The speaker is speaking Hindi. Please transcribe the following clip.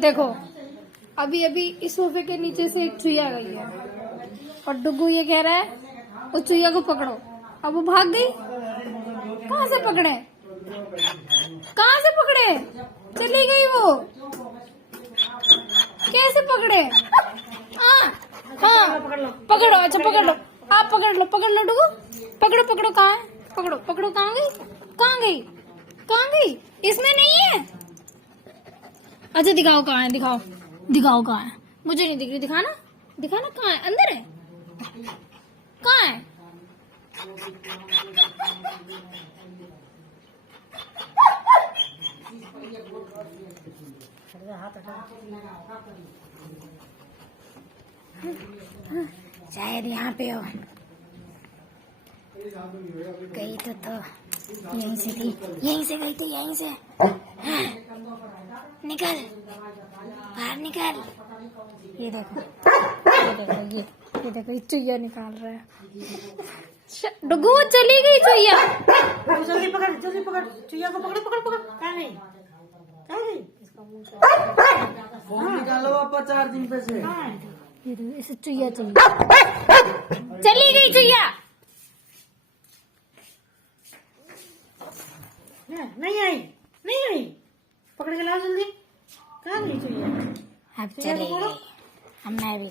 देखो अभी अभी इस सोफे के नीचे से एक चुईया गई है और डुगू ये कह रहा है उस चुईया को पकड़ो। अब वो भाग गई। कहाँ से पकड़े, कहाँ से पकड़े? चली गई वो। कैसे पकड़े? हाँ पकड़ो। अच्छा पकड़ लो, आप पकड़ लो डुगू, पकड़ो पकड़ो। कहाँ है? पकड़ो पकड़ो। कहाँ गई, कहाँ गई, कहाँ गई? इसमें नहीं है। अच्छा दिखाओ कहाँ है, दिखाओ दिखाओ कहाँ है। मुझे नहीं दिख रही, दिखाना दिखाना। कहाँ है? अंदर है? कहाँ है? शायद यहाँ पे हो। गई तो यहीं से थी, यहीं से गई तो यहीं से। हाँ। निकल बाहर निकल। ये देखो ये देखो ये चुईया निकाल रहा है। डुगू चली गई चुईया। जल्दी पकड़ चुईया को पकड़। कहाँ गई? फोन निकालो पापा चार्जिंग पे से। ये देखो इसे चुईया चली गई चुईया। नहीं आई। पकड़ के लाओ जल्दी। कहाँ गई चुईया? अब चली गई। हम मैं भी